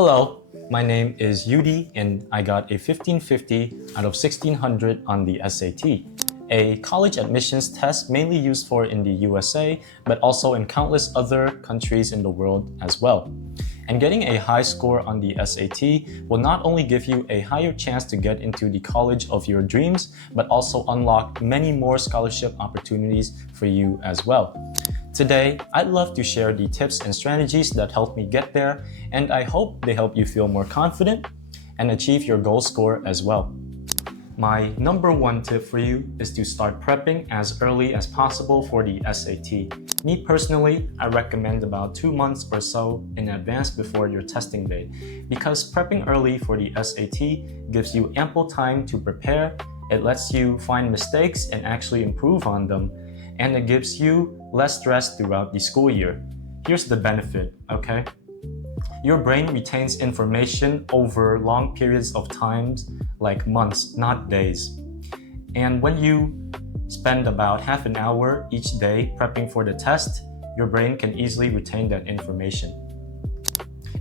Hello, my name is Yudi and I got a 1550 out of 1600 on the SAT, a college admissions test mainly used for in the USA, but also in countless other countries in the world as well. And getting a high score on the SAT will not only give you a higher chance to get into the college of your dreams, but also unlock many more scholarship opportunities for you as well. Today, I'd love to share the tips and strategies that helped me get there, and I hope they help you feel more confident and achieve your goal score as well. My number one tip for you is to start prepping as early as possible for the SAT. Me personally, I recommend about 2 months or so in advance before your testing day, because prepping early for the SAT gives you ample time to prepare, it lets you find mistakes and actually improve on them, and it gives you less stress throughout the school year. Here's the benefit, okay? Your brain retains information over long periods of time, like months, not days. And when you spend about half an hour each day prepping for the test, your brain can easily retain that information.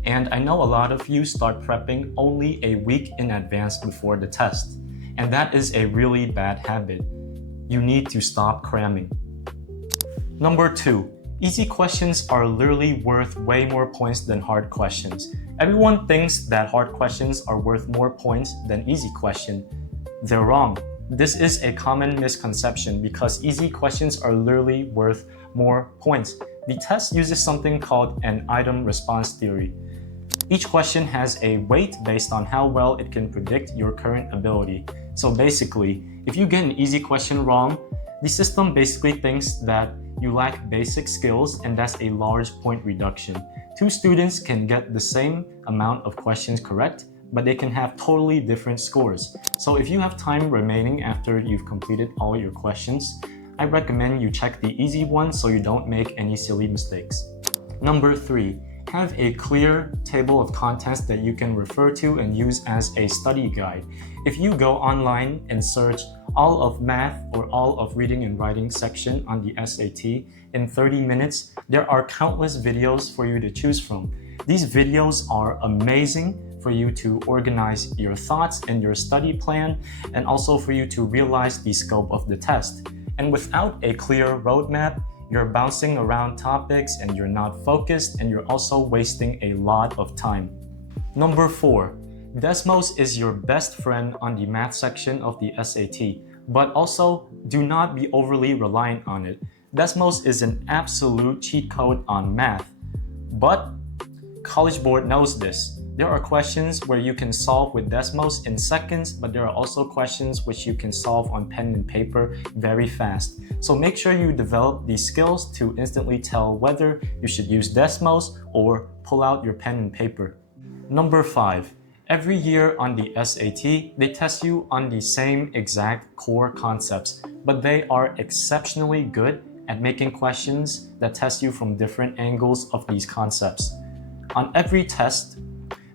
And I know a lot of you start prepping only a week in advance before the test, and that is a really bad habit. You need to stop cramming. Number 2, easy questions are literally worth way more points than hard questions. Everyone thinks that hard questions are worth more points than easy questions. They're wrong. This is a common misconception because easy questions are literally worth more points. The test uses something called an item response theory. Each question has a weight based on how well it can predict your current ability. So basically, if you get an easy question wrong, the system basically thinks that you lack basic skills, and that's a large point reduction. 2 students can get the same amount of questions correct, but they can have totally different scores. So if you have time remaining after you've completed all your questions, I recommend you check the easy ones so you don't make any silly mistakes. Number 3, have a clear table of contents that you can refer to and use as a study guide. If you go online and search all of math or all of reading and writing section on the SAT in 30 minutes, there are countless videos for you to choose from. These videos are amazing for you to organize your thoughts and your study plan, and also for you to realize the scope of the test. And without a clear roadmap, you're bouncing around topics and you're not focused, and you're also wasting a lot of time. Number 4, Desmos is your best friend on the math section of the SAT, but also do not be overly reliant on it. Desmos is an absolute cheat code on math, but College Board knows this. There are questions where you can solve with Desmos in seconds, but there are also questions which you can solve on pen and paper very fast. So make sure you develop these skills to instantly tell whether you should use Desmos or pull out your pen and paper. Number 5, every year on the SAT, they test you on the same exact core concepts, but they are exceptionally good at making questions that test you from different angles of these concepts. On every test,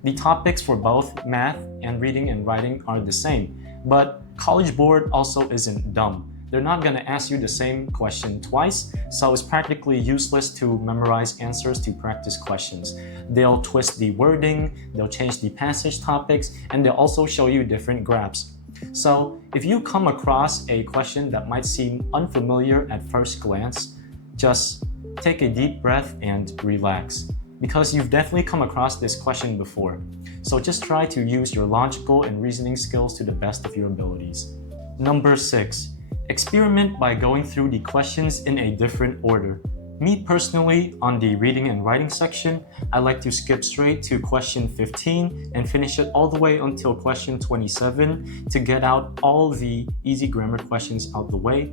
the topics for both math and reading and writing are the same, but College Board also isn't dumb. They're not going to ask you the same question twice, so it's practically useless to memorize answers to practice questions. They'll twist the wording, they'll change the passage topics, and they'll also show you different graphs. So if you come across a question that might seem unfamiliar at first glance, just take a deep breath and relax, because you've definitely come across this question before. So just try to use your logical and reasoning skills to the best of your abilities. Number 6, experiment by going through the questions in a different order. Me personally, on the reading and writing section, I like to skip straight to question 15 and finish it all the way until question 27 to get out all the easy grammar questions out the way.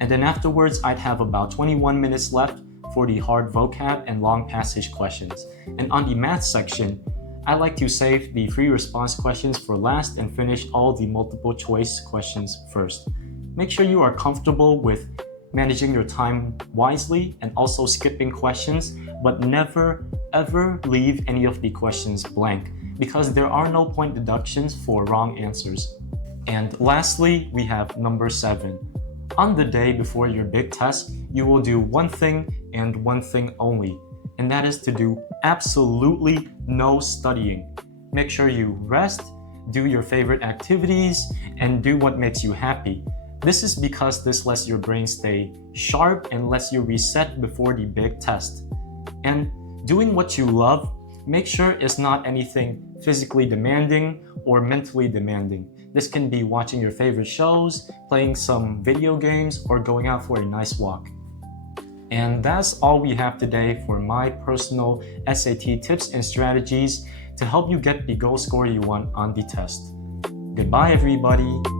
And then afterwards, I'd have about 21 minutes left for the hard vocab and long passage questions. And on the math section, I like to save the free response questions for last and finish all the multiple choice questions first. Make sure you are comfortable with managing your time wisely and also skipping questions, but never ever leave any of the questions blank, because there are no point deductions for wrong answers. And lastly, we have number 7. On the day before your big test, you will do one thing and one thing only. and that is to do absolutely no studying. Make sure you rest, do your favorite activities, and do what makes you happy. This is because this lets your brain stay sharp and lets you reset before the big test. And doing what you love, make sure it's not anything physically demanding or mentally demanding. This can be watching your favorite shows, playing some video games, or going out for a nice walk. And that's all we have today for my personal SAT tips and strategies to help you get the goal score you want on the test. Goodbye, everybody.